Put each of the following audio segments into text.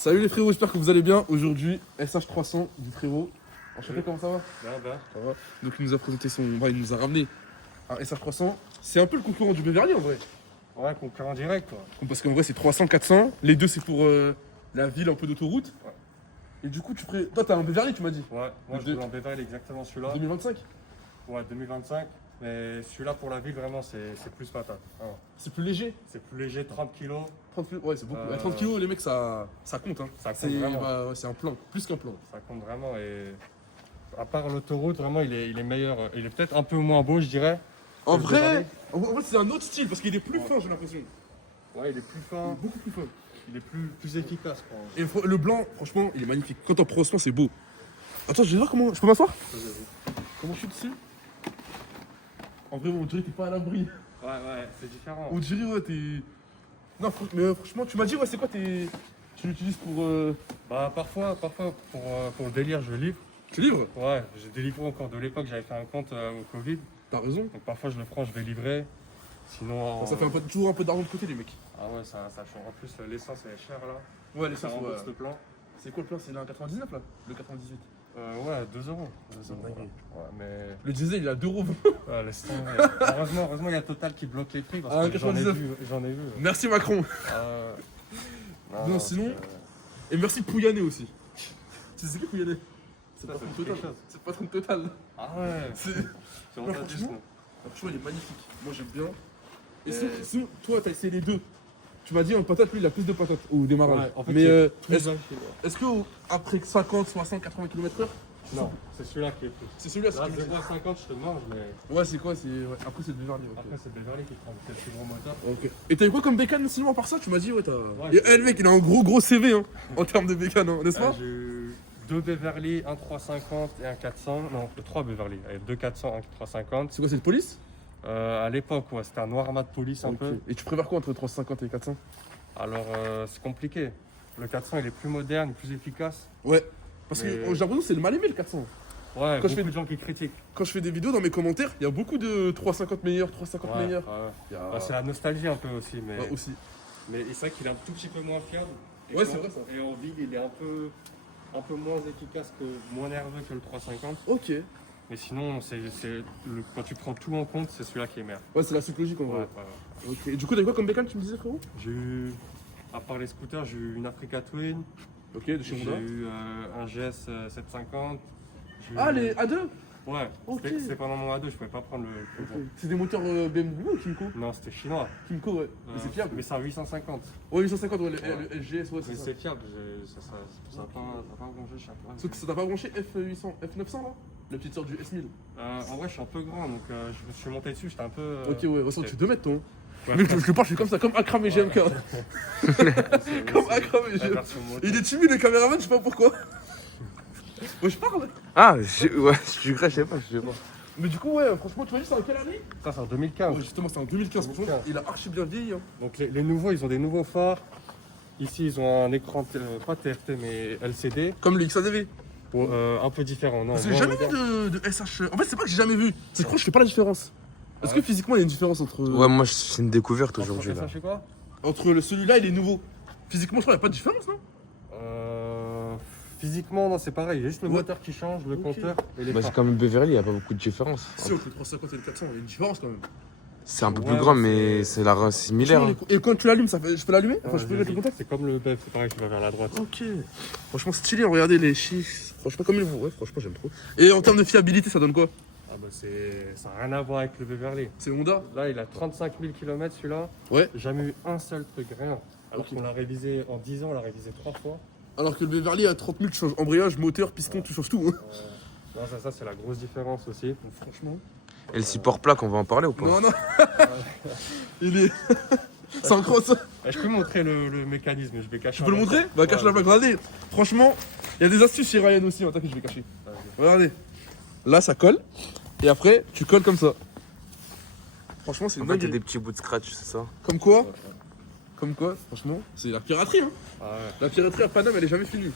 Salut les frérots, j'espère que vous allez bien. Aujourd'hui, SH300 du frérot. Enchanté, comment ça va? Ça va. Donc il nous a présenté il nous a ramené un SH300. C'est un peu le concurrent du Beverly en vrai. Ouais, concurrent direct quoi. Parce qu'en vrai c'est 300, 400. Les deux c'est pour la ville un peu d'autoroute. Ouais. Et du coup, toi t'as un Beverly, tu m'as dit? Ouais, moi je voulais en Beverly exactement celui-là. 2025? Ouais, 2025. Mais celui-là pour la ville vraiment c'est plus patate. Hein. C'est plus léger? C'est plus léger, 30 kilos. 30 kilos, ouais, c'est beaucoup. À 30 kilos, les mecs, ça compte. Hein. Ça compte vraiment. Ouais, c'est un plan, plus qu'un plan. Ça compte vraiment et à part l'autoroute, vraiment il est meilleur. Il est peut-être un peu moins beau, je dirais. En vrai, c'est un autre style parce qu'il est plus fin, j'ai l'impression. Ouais, il est plus fin. Beaucoup plus fin. Il est plus efficace. Et le blanc, franchement, il est magnifique. Quand on prend soin, c'est beau. Attends, je vais voir comment. Je peux m'asseoir? Comment je suis dessus? En vrai, on dirait que t'es pas à l'abri. Ouais, c'est différent. On dirait, ouais, t'es. Non, mais franchement, tu m'as dit, ouais, c'est quoi tes. Tu l'utilises pour. Bah, parfois pour le délire, je livre. Tu livres? Ouais, j'ai délivré encore de l'époque, j'avais fait un compte au Covid. T'as raison. Donc parfois je le prends, je vais livrer. Sinon. Ça fait toujours un peu d'argent de côté, les mecs. Ah ouais, ça change. En plus, l'essence elle est chère là. Ouais, l'essence, ouais. Le plein. C'est quoi le plein? C'est là, 99 là? Le 98? Ouais, 2 euros. 2 euros. Dingue. Ouais, mais. Le diesel, il a 2 euros. Ouais, laisse tomber. Heureusement, il y a Total qui bloque les prix. Parce Ah, que j'en ai 99. vu. Merci Macron. Non, sinon. Et merci Pouyanné aussi. Tu sais qui Pouyanné? C'est le patron de Total. C'est le patron de Total. Ah ouais. C'est Non, Non, franchement, il est magnifique. Moi, j'aime bien. Et sinon, toi, t'as essayé les deux. Tu m'as dit un patate, lui, il a plus de patates au démarrage. Ouais, en fait, mais est-ce que après 50, 60, 80 km/h, Non, c'est celui-là qui est plus. c'est celui-là, Là, c'est 0 à 50, je te mange, mais. Ouais, c'est quoi? Ouais. Après, c'est le Beverly. Ok. Après, c'est Beverly qui prend peut-être le plus gros moteur. Ok. Et t'as eu quoi comme bécane sinon à part ça? Tu m'as dit, ouais, t'as. Ouais, Le mec, il a un gros CV hein, en termes de bécane, hein, n'est-ce pas? J'ai eu 2 Beverly, un 350 et un 400. Non, 3 Beverly. Avec 2 400, un 350. C'est quoi, c'est de police? À l'époque, ouais, c'était un noir mat de police un Ok. peu. Et tu préfères quoi entre 350 et 400? Alors, c'est compliqué. Le 400, il est plus moderne, plus efficace. Ouais. Parce que Mais- j'ai l'impression que c'est le mal aimé le 400. Ouais, Quand je beaucoup fais- de gens qui critiquent. Quand je fais des vidéos dans mes commentaires, il y a beaucoup de 350 meilleurs, 350 Ouais, meilleurs. ouais. Il y a... Bah, c'est la nostalgie un peu aussi, mais, Ouais, aussi. mais c'est vrai qu'il est un tout petit peu moins fiable. Et Ouais, quand- c'est vrai, ça. Et en ville, il est un peu moins efficace moins nerveux que le 350. Ok. Mais sinon, quand tu prends tout en compte, c'est celui-là qui est meilleur. Ouais, c'est la suite logique en Ouais, vrai. ouais. Ok. Et du coup, t'as eu quoi comme bécane, tu me disais, frérot? J'ai eu, à part les scooters, j'ai eu une Africa Twin. Ok, de chez J'ai Honda. eu un GS 750. J'ai Ah, eu- les A2? Ouais, Ok. c'était pendant mon A2, je pouvais pas prendre le plus gros. C'est des moteurs BMW ou Kimco? Non, c'était chinois. Kimco, ouais. Mais c'est fiable. Mais c'est un 850. Ouais, 850, ouais, Ouais. le SGS, ouais, Mais c'est ça. c'est fiable, ça n'a pas rangé chaque fois. Sauf que ça t'a pas branché F800, F900 là? La petite sœur du S1000. En vrai, je suis un peu grand, donc je me suis monté dessus, j'étais un peu. Ok, ouais, ressens, tu 2 mètres toi. Hein. Ouais, Mais je le parle, je suis comme ça, comme Akram et GMK. Comme Akram et la GMK. version moto. Il est timide, le caméraman, je sais pas pourquoi. Moi, je parle. Ah, ouais, je sais pas. Mais du coup, ouais, franchement, tu m'as dit, c'est en quelle année? Ça, c'est en 2015. Ouais, justement, c'est en 2015. Franchement, 2015. il a archi bien vieilli. Hein. Donc les nouveaux, ils ont des nouveaux phares. Ici, ils ont un écran, pas TFT, mais LCD. Comme le XADV. Un peu différent, non. Parce que j'ai jamais vu de SH. En fait, c'est pas que j'ai jamais vu. C'est que je crois que je fais pas la différence. Est-ce que physiquement, il y a une différence entre. Ouais, moi, c'est une découverte aujourd'hui, là. Ça fait quoi? Entre celui-là et les nouveaux. Physiquement, je crois qu'il n'y a pas de différence, non? Physiquement, non, c'est pareil. Il y a juste le Ouais. moteur qui change, le Ok. compteur et les Bah, c'est phares. quand même Beverly, il n'y a pas beaucoup de différence. Si, entre le 350 et le 400, il y a une différence quand même. C'est un peu Ouais, plus grand, mais mais c'est similaire. hein. Et quand tu l'allumes, je peux l'allumer? Enfin, je peux Ouais, mettre le contact? c'est comme le BEV, c'est pareil, tu vas vers la droite. Ok. Franchement, stylé, regardez les chiffres. Franchement, comme il faut. Ouais, franchement, j'aime trop. Et en termes de fiabilité, ça donne quoi? Ah bah ça n'a rien à voir avec le Beverly. C'est Honda? Là, il a 35 000 km celui-là. Ouais. Jamais eu un seul truc, rien. Alors Ok. qu'on l'a révisé en 10 ans, on l'a révisé 3 fois. Alors que le Beverly à 30 000, tu changes embrayage, moteur, piston, tu changes tout. Hein. Non, ça c'est la grosse différence aussi. Donc, franchement. Et le support plaque, on va en parler ou pas? Non, non. Il est. C'est un cross. Je peux montrer le mécanisme, je vais cacher. Tu peux le montrer? Bah, cache la plaque. Regardez. Franchement, il y a des astuces chez Ryan aussi. Hein. T'inquiète, je vais cacher. Regardez. Là, ça colle. Et après, tu colles comme ça. Franchement, c'est En une fait, il y a dinguerie. des petits bouts de scratch, c'est ça? Comme quoi, franchement, c'est la piraterie. Hein. Ah ouais. La piraterie à Paname, elle est jamais finie.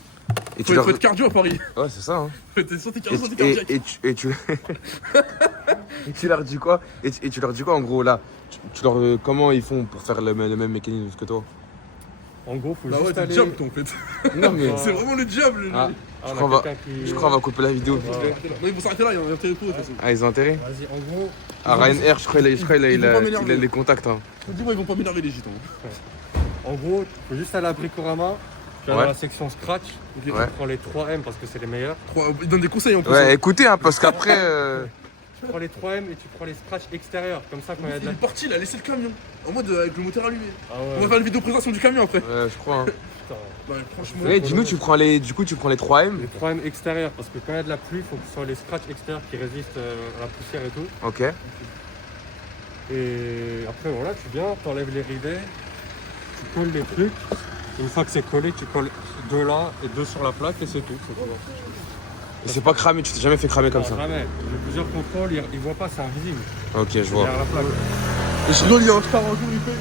Et Faut être cardio à Paris. Ouais, c'est ça, hein. T'es sorti Et, cardiaque. et tu... et tu leur dis quoi? Et tu leur dis quoi, en gros, là? Comment ils font pour faire le même mécanisme que toi? En gros, faut Bah ouais, juste t'es le aller. diable, toi, en fait. Non, mais. C'est vraiment le diable, lui. Ah, Ah, je on a crois, on va... quelqu'un qui- je crois qu'on va couper la vidéo. Ouais. Non, ils vont s'arrêter là, il y a un intérêt pour eux, de toute façon. Ah, ils ont intérêt. Vas-y, en gros, Ah, Ryanair, je crois il Ils vont pas a m'énerver. les contacts. Hein. Dis-moi, ils vont pas m'énerver, les gitans. faut juste aller à Bricorama. Tu vas Ouais. dans la section scratch. Tu Ouais. prends les 3M parce que c'est les meilleurs. Ils donnent des conseils en plus. Ouais, écoutez, hein, parce qu'après. Tu prends les 3M et tu prends les scratch extérieurs. Comme ça, quand il y a de Il la. est parti, il a laissé le camion. En mode avec le moteur allumé. Ah On va ouais, faire une vidéo présentation du camion après. Ouais, je crois. Hein. putain. Bah, franchement. Ouais, dis-nous, tu prends les 3M. Les 3M extérieurs parce que quand il y a de la pluie, il faut que ce soit les scratch extérieurs qui résistent à la poussière et tout. Ok. Et après, voilà, tu viens, t'enlèves les rivets, tu colles les trucs. Une fois que c'est collé, tu colles 2 là et 2 sur la plaque et c'est tout. Et c'est pas cramé, tu t'es jamais fait cramer comme Non, ça. jamais. J'ai plusieurs contrôles, ils voient pas, c'est invisible. Ok, je vois. Derrière la plaque. Et sinon, il y a un retard un jour, il fait.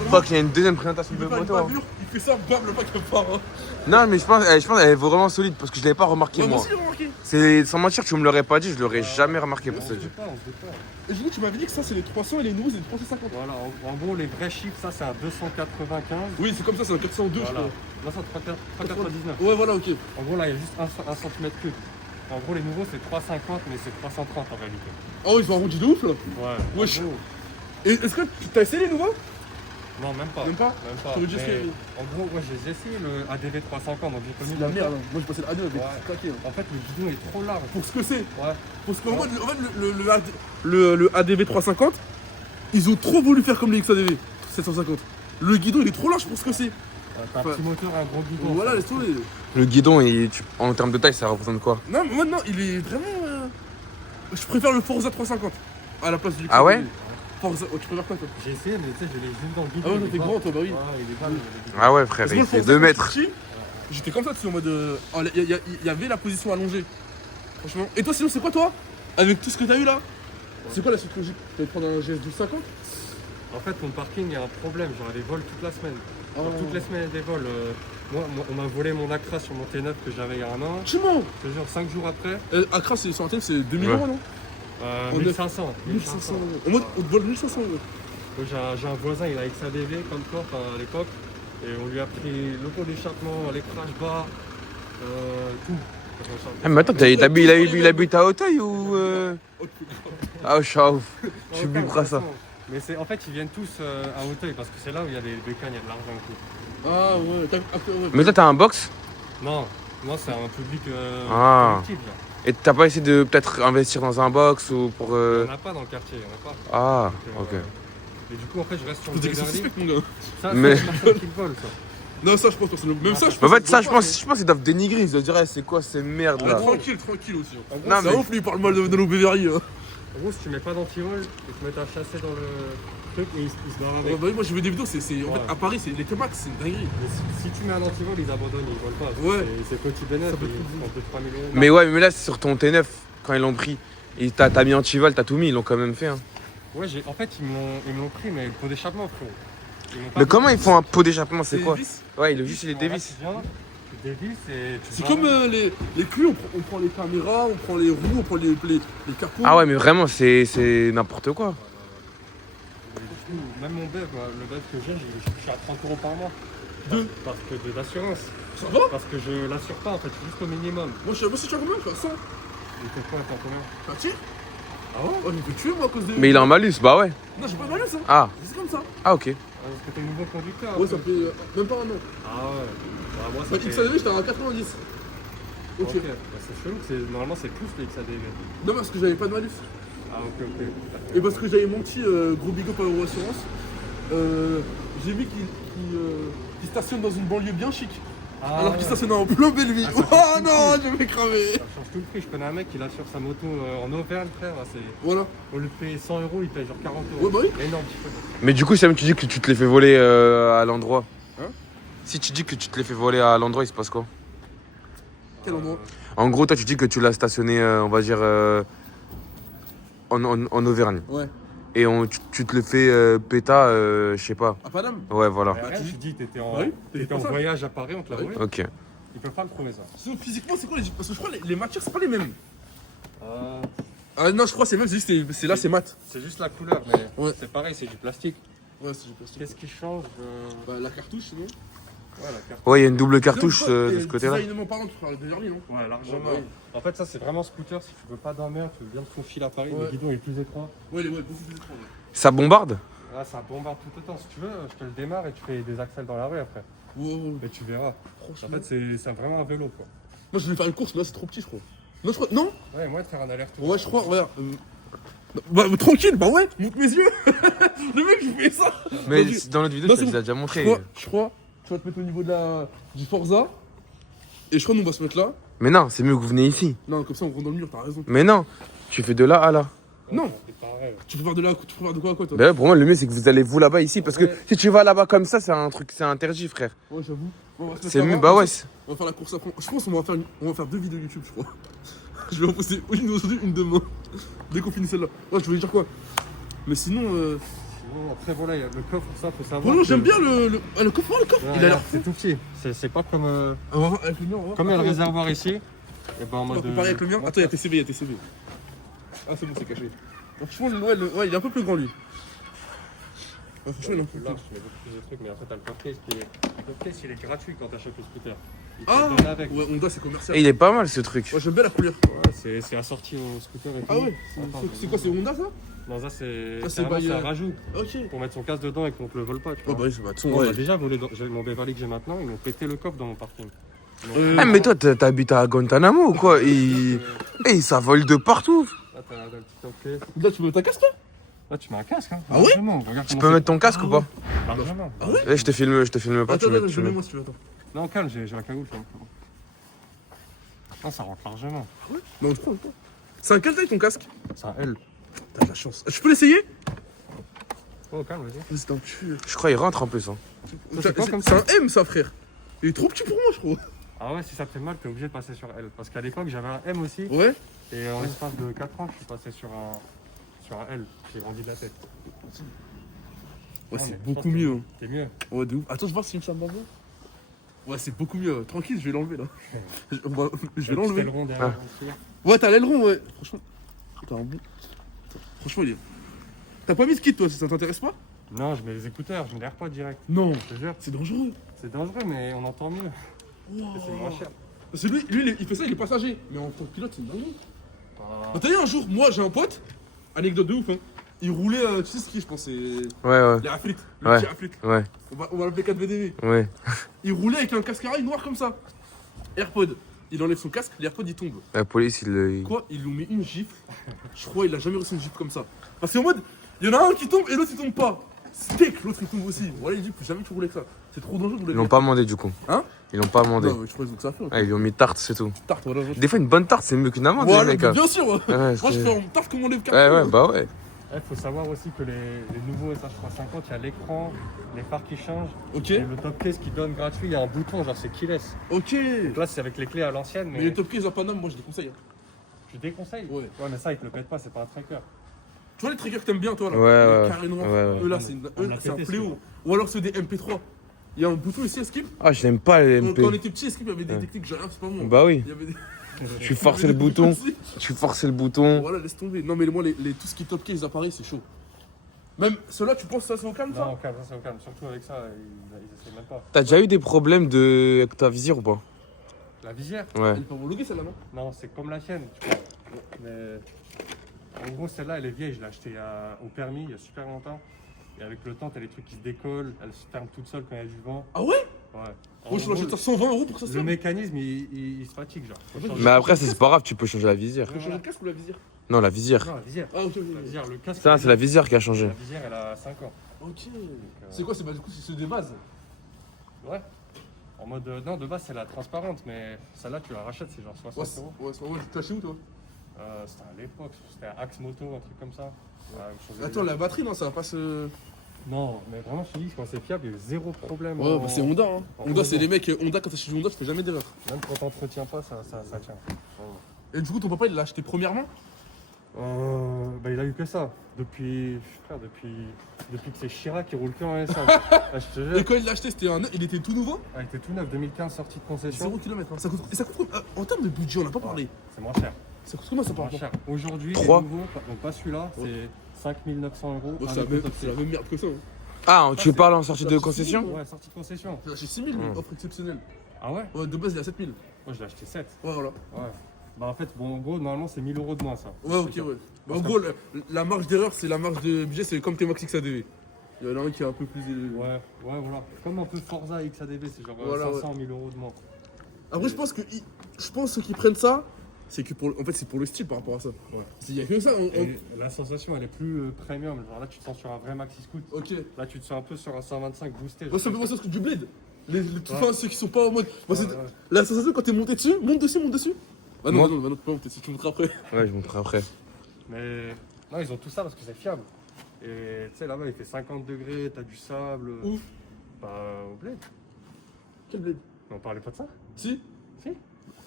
Je crois qu'il y a une deuxième présentation Il de fait pas une moto. Hein. bavure, il fait ça, bam, le mec part. Hein. Non, mais je pense qu'elle est vraiment solide parce que je l'avais pas remarqué Ouais, moi moi. aussi, j'ai remarqué. C'est sans mentir, tu me l'aurais pas dit, je l'aurais jamais remarqué pour On te se dire. dit pas, on se dit pas. Et du coup, tu m'avais dit que ça, c'est les 300 et les nouveaux, c'est les 350. Voilà, en gros, les vrais chiffres, ça c'est à 295. Oui, c'est comme ça, c'est un 402, Voilà. je Là, c'est 399. crois. Ouais, voilà, ok. En gros, là, il y a juste 1 cm3. En gros, les nouveaux, c'est 350, mais c'est 330 en réalité. Oh, ils ont arrondi de ouf là. Ouais. Wesh. En gros, Et est-ce que tu t'as essayé les nouveaux? non, même pas. Même pas? Même pas. T'aurais dû Mais essayer. En gros, moi, j'ai essayé le ADV 350, donc j'ai connu C'est de la merde, hein. Moi j'ai passé le A2 avec Ouais. claqué. Hein. En fait, le guidon est trop large. Pour ce que c'est. Ouais. Parce qu'en mode, en fait, le ADV 350, ils ont trop voulu faire comme les XADV 750. Le guidon il est trop large pour ce que c'est. T'as un Ouais. petit moteur et un gros guidon. Voilà, ça. laisse tomber. Le guidon, en termes de taille, ça représente quoi? Non, mais maintenant il est vraiment. Je préfère le Forza 350 à la place du XADV. Ah ouais? Forza, oh, tu préfères quoi toi? J'ai essayé, mais tu sais, j'ai les yeux dans le guidon. Ah ouais, il non, est t'es bas. grand toi, bah oui. Ouais, il est bas, le guidon. Ah ouais, frère, Parce que moi, il le fait Forza, 2 quand mètres. j'étais petit, j'étais comme ça dessus en mode. Il y avait la position allongée. Franchement. Et toi, sinon, c'est quoi toi? Avec tout ce que t'as eu là? C'est quoi la suite logique? Tu vas prendre un GS 1250? En fait, mon parking, il y a un problème. J'aurai des vols toute la semaine. Oh. Genre, toutes les semaines, il y a des vols. Moi, on m'a volé mon Acra sur mon T9 que j'avais il y a un an. Tu mens! Je te jure, 5 jours après, Accra, c'est sur un thème, c'est 2000 Ouais. euros, non? En 1500. 1500 euros. En mode, on te vole 1500 euros. Moi, j'ai un voisin, il a XADV comme porte à l'époque. Et on lui a pris le pot d'échappement, les crash bars, tout. Ah, mais attends, il habite à Auteuil ou. Ah, je suis ouf. Je suis plus près à ça. Mais en fait, ils viennent tous à Auteuil parce que c'est là où il y a des bécanes, il y a de l'argent et tout. Ah ouais, ouais. Mais toi, t'as un box? Non, c'est un public Ah. collectif. Là. Et t'as pas essayé de peut-être investir dans un box ou pour. Il n'y en a pas dans le quartier, il n'y en a pas. Ah, Donc, ok. Et du coup, en fait, je reste sur Faut le des questions Beverly. suspectes, mon gars. Ça, Mais- c'est personne qui le vole, ça. Non, ça, je pense personnellement. Même ça, je En pense. fait, ça, qu'ils vont pas, je pense qu'ils doivent dénigrer. Ils doivent dire, eh, c'est quoi ces merdes mais- là? Tranquille aussi. Hein. Non, C'est mais- ouf, lui, il parle mal de nos Beverly. Hein. En gros, si tu mets pas d'antivol et tu mets ta chassée dans le truc et il se barre avec. Ouais, bah oui, moi, j'ai vu des vidéos, en fait, Ouais. à Paris, c'est les T-Max, c'est une dinguerie. Mais si tu mets un antivol, ils abandonnent, ils volent pas. Ouais. C'est petit bénéfice, Ça peut ils être font plus de 3 millions. Mais ouais, mais là, c'est sur ton T9, quand ils l'ont pris. Et t'as mis antival, t'as tout mis, ils l'ont quand même fait. Hein. Ouais, en fait, ils me l'ont pris, mais le pot d'échappement, frérot. Ils m'ont pas Mais dit- comment ils font un pot d'échappement? C'est quoi? vis. Ouais, il est juste les En vrai, dévis. tu viens, tu dévisses et tu C'est vas- comme les clés, on prend les caméras, on prend les roues, on prend les capots. Ah ouais, mais vraiment, c'est n'importe quoi. Et du coup, même mon beb, le beb que j'ai, je suis à 30 € par mois. Deux. Parce que d'assurance. Ça va? Parce que je l'assure pas, en fait, juste au minimum. Moi, je sais pas combien, je suis à 100. Et t'es quoi, t'as combien? T'as un tir? Ah ouais? Oh, je me fais tuer, moi, à cause de. Mais il a un malus, bah ouais. Non, j'ai pas de malus, hein. Ah, C'est comme ça. ah ok. Parce que t'es nouveau conducteur. Ouais, un ça peu. fait même pas un an. Ah ouais. Bah, moi, ça Bah, fait... XADV, j'étais à 90. Ok. Ok. Bah, c'est chelou, normalement c'est plus les XADV. Non, parce que j'avais pas de malus. Ah ok. Et parce que j'avais menti, gros big up à Euro Assurance, j'ai vu qu'il stationne dans une banlieue bien chic. Ah, alors qu'il stationnait en plein Belleville. Ah, ça Oh fait non, tout je vais crever. Ça change tout le prix. Je connais un mec qui assure sa moto en Auvergne, frère. Voilà. Au lieu de payer 100 €, il paye genre 40 €. Ouais, bah oui. Il y a énorme différence. Mais du coup, Sam, tu dis que tu te les fais voler à l'endroit. Hein? Si tu dis que tu te les fais voler à l'endroit, il se passe quoi? Quel endroit? En gros, toi, tu dis que tu l'as stationné, on va dire, en Auvergne. Ouais. Et tu te le fais péta, je sais pas. À Paname. Ouais, voilà. Mais rien, tu- tu dis, t'étais en, Oui, t'étais en pour ça. voyage à Paris, on te l'a Oui. volé. Ok. Ils peuvent pas le trouver ça. Sinon, physiquement, c'est quoi les. Parce que je crois que les matières, c'est pas les mêmes. Euh, Ah non, je crois que c'est même, c'est juste, c'est là, c'est mat. c'est juste la couleur, mais Ouais. c'est pareil, c'est du plastique. Ouais, c'est du plastique. Qu'est-ce qui change Bah, la cartouche, sinon. Ouais, la carte. Ouais, il y a une double cartouche de ce côté-là. Designement parlant, tu parles de Vernier, non? Ouais, largement. Ouais. En fait, ça, c'est vraiment scooter. Si tu veux pas dormir, tu veux bien te confier à Paris. Ouais. Le guidon est plus étroit. Ouais, beaucoup plus étroit. Ouais. Ça bombarde? Là, ça bombarde tout autant. Si tu veux, je te le démarre et tu fais des accels dans la rue après. Wow. Et tu verras. Franchement. En fait, c'est vraiment un vélo, quoi. Moi, je vais faire une course, mais là, c'est trop petit, je crois. Non, je crois. Non? Ouais, moi, de faire un aller-retour. Ouais, je crois, regarde. Bah, tranquille, bah ouais, monte mes yeux. Le mec, il fait ça. Mais Non, dans notre vidéo, non, tu c'est les bon. as déjà montré. Je crois, tu vas te mettre au niveau du Forza. Et je crois, nous, on va se mettre là. Mais non, c'est mieux que vous venez ici. Non, comme ça, on rentre dans le mur, t'as raison. Mais non, tu fais de là à là. Non. C'est pareil. Tu peux faire de là, tu peux faire de quoi à quoi, toi? Ben ouais, pour moi, le mieux, c'est que vous allez vous là-bas ici. Parce que Ouais. si tu vas là-bas comme ça, c'est un truc, c'est interdit, frère. Ouais, j'avoue. Bon, on va se mettre C'est là-bas, mieux, bah ouais. On va faire la course après. Je pense qu'on va faire 2 vidéos YouTube, je crois. Je vais en poster une aujourd'hui, une demain. Dès qu'on finit celle-là. Ouais, je voulais dire quoi? Mais sinon, Sinon, après, voilà, il y a le coffre, ça, faut savoir. Vraiment, que- j'aime bien le coffre. Oh, le coffre, Ouais, il a l'air c'est tout petit. C'est pas comme. On va voir avec le mien, on va voir. Comme il y a le Attends, réservoir ici. Et ben en on va mode. comparer avec le mien. Attends, il y a TCB, il y a TCB. Ah, c'est bon, c'est caché. Donc, franchement, ouais, il est un peu plus grand lui. Ouais, franchement, il est un peu plus plus large, mais beaucoup plus de trucs. Mais en fait, t'as le top case qui est. Le top case, il est gratuit quand t'achètes le scooter. Il te Ah le donne avec. ouais, Honda, c'est commercial. Et il est pas mal ce truc. Ouais, j'aime bien la couleur. Ouais, c'est assorti au scooter et tout. Ah ouais, Attends, c'est quoi, c'est Honda ça? Non, ça c'est. Ça, c'est carrément, by, c'est un rajout Ok. pour mettre son casque dedans et qu'on te le vole pas. Tu Oh vois. bah oui, c'est pas de son. On Ouais. a déjà volé mon Beverly que j'ai maintenant, ils m'ont pété le coffre dans mon parking. Ah, mais toi, t'habites à Guantanamo ou quoi? Et ça vole de partout. Là, t'as un petit top case. Là, tu veux ta casse toi? Là, tu mets un casque. Hein. Ah ouais? Largement. Regarde Tu comment peux c'est- mettre ton casque ou pas? Largement. Ah ouais? Eh, je te filme pas, Attends, tu mets. attends, je mets moi si tu veux, attends. Non, calme, j'ai la cagoule. Calme. Non, ça rentre largement. Non, je crois. C'est un quelle taille ton casque? C'est un L. T'as de la chance. Je peux l'essayer? Oh, calme, vas-y. C'est un cul. Je crois qu'il rentre en plus. Hein. c'est quoi comme C'est un M ça, frère. Il est trop petit pour moi, je crois. Ah ouais, si ça te fait mal, t'es obligé de passer sur L. Parce qu'à l'époque, j'avais un M aussi. Ouais. Et en l'espace de 4 ans, je suis passé sur un L. J'ai grandi de la tête. Ouais, Ah, c'est mais beaucoup je pense mieux. T'es mieux. Ouais, de ouf. Attends, je vois si ça me va bien. Ouais, c'est beaucoup mieux. Tranquille, je vais l'enlever là. Je vais Le petit l'enlever. aileron derrière aussi. Ouais, t'as l'aileron, ouais. Franchement, t'as un bon. Franchement, il est. T'as pas mis de kit, toi, ça t'intéresse pas? Non, je mets les écouteurs, je mets l'air pas direct. Non. Je te jure. C'est dangereux. C'est dangereux, mais on entend mieux. Et c'est moins cher. Parce que lui, il fait ça, il est passager. Mais en tant que pilote, c'est une dinguerie. Ah. Bah, t'as vu un jour, moi j'ai un pote, anecdote de ouf, hein. Il roulait, tu sais ce qui, je pense, c'est. Ouais, Les Afriques. Le Ouais. petit Afrique. ouais, On va l'appeler 4 VDV. ouais. Il roulait avec un casque à rail noir comme ça. AirPod. Il enlève son casque, l'AirPod il tombe. La police, il. Quoi? Ils lui ont mis une gifle. Je crois il a jamais reçu une gifle comme ça. Parce qu'en mode, il y en a un qui tombe et l'autre il tombe pas. Steak, l'autre il tombe aussi. Voilà, il dit plus jamais tu roulais avec ça. C'est trop dangereux de rouler Ils avec l'ont pas demandé du coup. Hein? Ils l'ont pas demandé. Non, mais je crois qu'ils ont que ça à faire. Ah, ils lui ont mis tarte, c'est tout. Tarte, voilà. Des fois, une bonne tarte, c'est mieux qu'une amende, Voilà, les mecs. Hein. bien sûr. Ouais. Ouais, Moi je c'est- fais en tarte comme on lève 4. ouais, bah ouais. Il faut savoir aussi que les nouveaux SH350, il y a l'écran, les phares qui changent, Ok. et le top case qui donne gratuit, il y a un bouton, genre c'est keyless. Ok. Donc là, c'est avec les clés à l'ancienne, Mais mais les top keys à Paname, moi je les conseille. Hein. tu déconseilles. Ouais. mais ça, ils te le pètent pas, c'est pas un tracker. Tu vois les triggers que t'aimes bien toi là? Ouais, Les carrés noirs. ouais, ouais. Eux là, On l'a c'est un pété, fléau. celui-là. Ou alors ceux des MP3. Il y a un bouton ici, Escape. Ah, je n'aime pas les Quand MP. on était petit, Escape, il y avait des Ouais. techniques, j'ai rien, c'est pas moi. Bah oui. Il y avait des... Tu il y forces avait le des bouton. aussi. Tu forces le bouton. Voilà, laisse tomber. Non, mais moi, tout ce qui est top case, les appareils, c'est chaud. Même ceux-là, tu penses que ça c'est au calme ça? Non, au calme, ça c'est au calme. Surtout avec ça, ils essaient même pas. T'as déjà eu des problèmes avec ta visière ou pas? La visière? Ouais. Elle est pas homologuée celle-là, non? Non, c'est comme la sienne, tu vois. Mais en gros, celle-là, elle est vieille. Je l'ai achetée au permis il y a super longtemps. Et avec le temps, t'as les trucs qui se décollent, elles se ferment toutes seules quand il y a du vent. Ah ouais? Ouais. En Moi, je gros, l'achète à 120 € pour que ça se le ferme. mécanisme, il se fatigue, genre. Faut changer. Mais après, c'est pas grave, tu peux changer la visière. Tu veux changer le casque ou la visière? Non, la visière. Non, la visière. Ah, ok, ok. La visière, le casque. Ça, c'est la visière qui a changé. La visière, elle a 5 ans. Ok. C'est quoi? C'est bah, du coup, c'est des bases. Ouais. En mode. Non, de base, c'est la transparente, mais celle-là, tu la rachètes, c'est genre 60 euros. Ouais, tu l'as acheté où toi? C'était à l'époque, c'était un Axe Moto, un truc comme ça. Ouais, je faisais- Attends, la batterie, non, ça va pas se. Non, mais vraiment, je te dis, quand c'est fiable, il y a eu zéro problème. Ouais, bah c'est Honda, hein. en Honda, c'est Honda. les mecs, Honda, quand t'achètes du Honda, tu fais jamais d'erreur. Même quand t'entretiens pas, ça tient. Vraiment. Et du coup, ton papa, il l'a acheté premièrement? Bah, il a eu que ça. Depuis que c'est Chirac qui roule que en S1. Ah, je te Et jure. quand il l'a acheté, il était tout nouveau? Ah, il était tout neuf, 2015, sorti de concession. 0 km. Hein. Ça coûte combien? En termes de budget, on n'a pas parlé. C'est moins cher. Ça coûte combien ça par Moins rapport? cher. Aujourd'hui, les 3. nouveaux, donc pas celui-là, Ouais. c'est 5 900 euros. Bon, avec c'est le top la même merde que ça. Hein. Ah, tu parles en sortie de concession? Ouais, sortie de concession. J'ai acheté 6000, offre exceptionnelle. Ah ouais? Ouais, de base, il est à 7000. Moi, je l'ai acheté 7. Ouais, voilà. Ouais. Bah, en fait, bon, en gros, normalement, c'est 1000 € de moins, ça. Ouais, ok, ouais. Bah, en gros, la marge d'erreur, c'est la marge de budget, c'est comme T-Max XADV. Il y en a un qui est un peu plus élevé. Ouais, voilà. Comme un peu Forza XADV, c'est genre Voilà, 500 000 € de moins. Après, je pense que qu'ils prennent ça, c'est que en fait, c'est pour le style par rapport à ça. Ouais. Il y a que ça. Et la sensation, elle est plus premium. Genre là, tu te sens sur un vrai maxi scoot. Ok. Là, tu te sens un peu sur un 125 boosté. Moi, ça me fait penser au truc du bled. Enfin, ceux qui sont pas en mode. Moi, Ouais, c'est la sensation quand t'es monté dessus, monte dessus. Ah non, Moi- non, tu peux pas monter dessus, tu monteras après. Ouais, je montrerai après. Mais non, ils ont tout ça parce que c'est fiable. Et tu sais, là-bas, il fait 50 degrés, t'as du sable. Où? Bah, au bled. Quel bled? Mais on parlait pas de ça? Si? Si.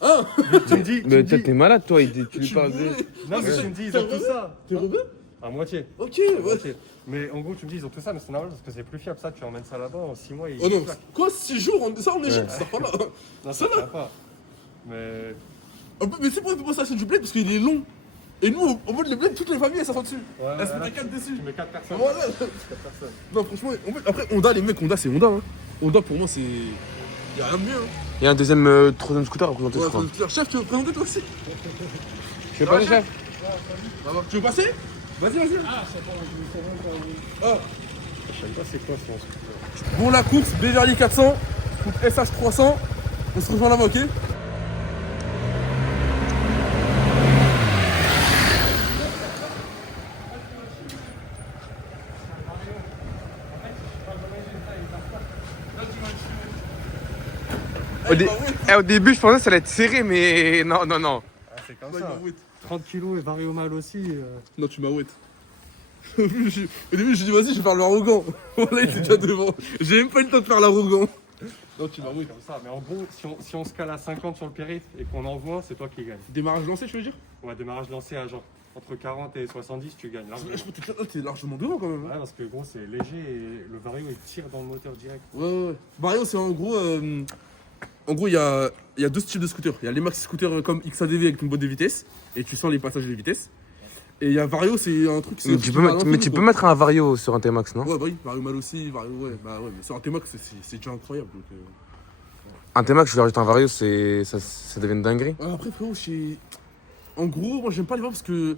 Ah. Tu me dis. Mais toi, t'es malade, toi, tu lui Tu parles me de. bourrais. Non, mais tu me dis, ils ont tout ça. T'es rebeu? À moitié. Ok, À ouais. moitié. Mais en gros, tu me dis, ils ont tout ça, mais c'est normal parce que c'est plus fiable. Ça, tu emmènes ça là-bas en 6 mois. Oh non, claquent. quoi, 6 jours, ça en Égypte, ça pas là. Non, Ça ça va. va pas. Mais. Mais c'est pour ça qu'on acheter du bled parce qu'il est long. Et nous, en mode le bled, toutes les familles elles s'assoient dessus. Ouais, Elles se là, mettent 4 dessus. Tu mets 4 personnes. Voilà. 4 personnes. Non, franchement, en fait, après, Honda, les mecs, Honda, c'est Honda. Hein. Honda, pour moi, c'est. Y'a rien de mieux. Hein. Il y a un deuxième, troisième scooter à présenter, je Ouais, crois. chef, tu veux te présenter toi aussi? Je fais pas le chef? Ça va. Tu veux passer? Vas-y. Ah, c'est bon, je sais même pas. Ah. Je sais pas c'est quoi ce scooter. Bon, la course, Beverly 400, coupe SH 300. On se rejoint là-bas, ok? Au début, je pensais que ça allait être serré, mais non. Ah, c'est comme Non, il ça. m'a wet. 30 kilos et vario mal aussi. Non, tu m'as wet. Au début, je dis vas-y, je vais faire l'arrogant. Voilà, il était déjà devant. J'ai même pas eu le temps de faire l'arrogant. Non, tu m'as wet. Comme ça. Mais en gros, si on se cale à 50 sur le périph' et qu'on envoie, c'est toi qui gagne. Démarrage lancé, tu veux dire? Ouais, démarrage lancé à genre entre 40 et 70, tu gagnes. Largement. Je peux te dire, oh, t'es largement devant quand même. Hein. Ouais, parce que gros, c'est léger et le vario il tire dans le moteur direct. Ouais. Vario, c'est en gros. En gros, il y a deux styles de scooters. Il y a les maxi scooters comme XADV avec une boîte de vitesse et tu sens les passages de vitesse. Et il y a Vario, c'est un truc. Mais tu peux mettre un Vario sur un T-Max, non? Ouais, bah oui, Vario mal aussi, Vario, ouais. Bah ouais, mais sur un T-Max, c'est déjà incroyable. Donc, Un T-Max, je lui rajoute un Vario, ça devient une dinguerie. Après, frérot, en gros, moi j'aime pas les Vario parce que.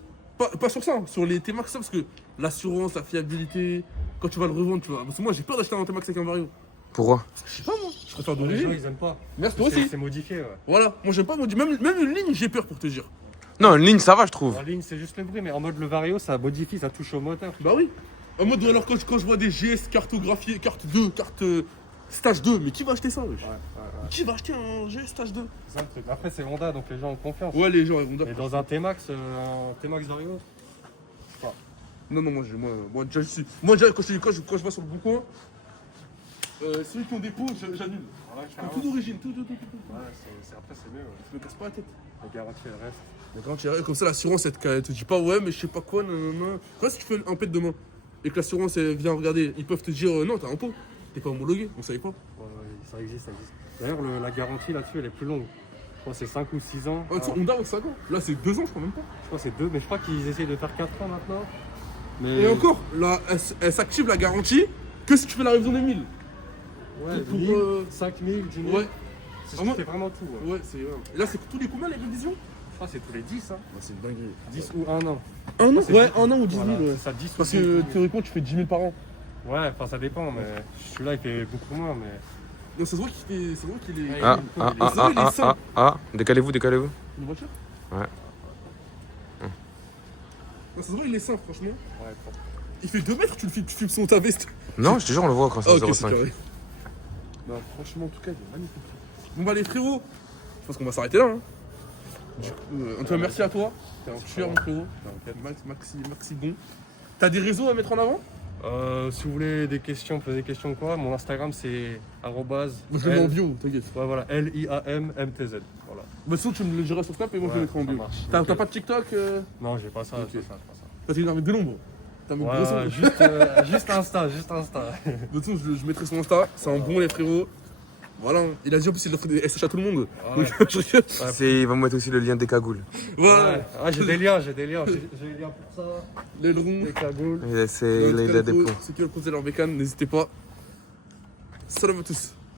Pas sur ça, hein, sur les T-Max, ça, parce que l'assurance, la fiabilité, quand tu vas le revendre, tu vois. Parce que moi j'ai peur d'acheter un T-Max avec un Vario. Pourquoi? Je sais pas, moi, je préfère Les gens d'origine. ils aiment pas. Merci, toi aussi. C'est modifié, ouais. Voilà, moi j'aime pas, même une ligne, j'ai peur pour te dire. Non, une ligne, ça va, je trouve. En ligne, c'est juste le bruit, mais en mode le vario, ça modifie, ça touche au moteur. Bah oui. En mode, alors quand je vois des GS cartographiés, carte 2, carte stage 2, mais qui va acheter ça, wesh? Ouais. Qui va acheter un GS stage 2? C'est ça le truc. Après, c'est Honda, donc les gens ont confiance. Ouais, les gens, ils vont Et dire. dans un T-Max vario, Non, moi déjà, moi, déjà, quand je vais sur le bon coin, celui qui ont des pots, j'annule. Tout d'origine, tout. Ouais, après, c'est mieux. Ouais. Je me casse pas la tête. La garantie, elle reste. Mais quand tu arrives comme ça, l'assurance, elle te dit pas ouais, mais je sais pas quoi, nanana. Quoi, si tu fais un pet demain et que l'assurance elle vient regarder, ils peuvent te dire non, t'as un pot, t'es pas homologué, on savait pas. Ouais, ça existe. D'ailleurs, la garantie là-dessus, elle est plus longue. Je crois que c'est 5 ou 6 ans. Ouais, c'est Honda, 5 ans. Là, c'est 2 ans, je crois même pas. Je crois que c'est 2, mais je crois qu'ils essayent de faire 4 ans maintenant. Mais... Et encore, là, elle s'active la garantie que si tu fais la révision des 1000. Ouais, pour, 1000, 5000, 10 000. Ouais, C'est vraiment tout. Ouais. ouais, c'est. Et là, c'est tous les combien les révisions? Je crois que c'est tous les 10. Hein. C'est une dinguerie. 10 ou 1 an. Un an? c'est Ouais, 10 un an ou 10 000. Voilà, Ouais. c'est ça, 10 Parce ou 10 que 000. théoriquement, tu fais 10 000 par an. Ouais, enfin ça dépend, mais celui-là il fait beaucoup moins. Mais... Non, c'est vrai qu'il est. Ouais. Décalez-vous. Une voiture? Ouais. Non, c'est vrai, il est sain, franchement. Ouais, bon. Il fait 2 mètres, tu filmes son ta veste. Non, je te jure, on le voit quand c'est Ah, en ok, c'est 0,5. carré. Non, franchement, en tout cas, il est magnifique. Bon, bah, les frérots, je pense qu'on va s'arrêter là. Hein. Du coup, en tout cas, merci à toi. T'es un tueur, mon frérot. Maxi bon. T'as des réseaux à mettre en avant? Si vous voulez des questions, poser des questions quoi, mon Instagram c'est arrobase Moi, je le mets en bio, t'inquiète. Ouais, voilà, LIAMMTZ. Voilà. Bah, sinon, tu me le diras sur Snap et moi, je le Ouais, mettrai en ça bio. marche. T'as Ok. pas de TikTok Non, j'ai pas ça, Ok. j'ai pas ça. T'as mis de l'ombre. T'as mis de Ouais, gros son. juste Insta. De toute façon, je mettrai son Insta. C'est un bon, les frérots. Voilà, il a dit en plus il offre des SH à tout le monde. Ah ouais. Donc, je rigole. Ils vont mettre aussi le lien des cagoules. Voilà, Ouais. Ah, j'ai des liens. J'ai des liens pour ça. l'aileron. Les cagoules. Il a des plombs. Ceux qui veulent poser leur bécane, n'hésitez pas. Salam à tous.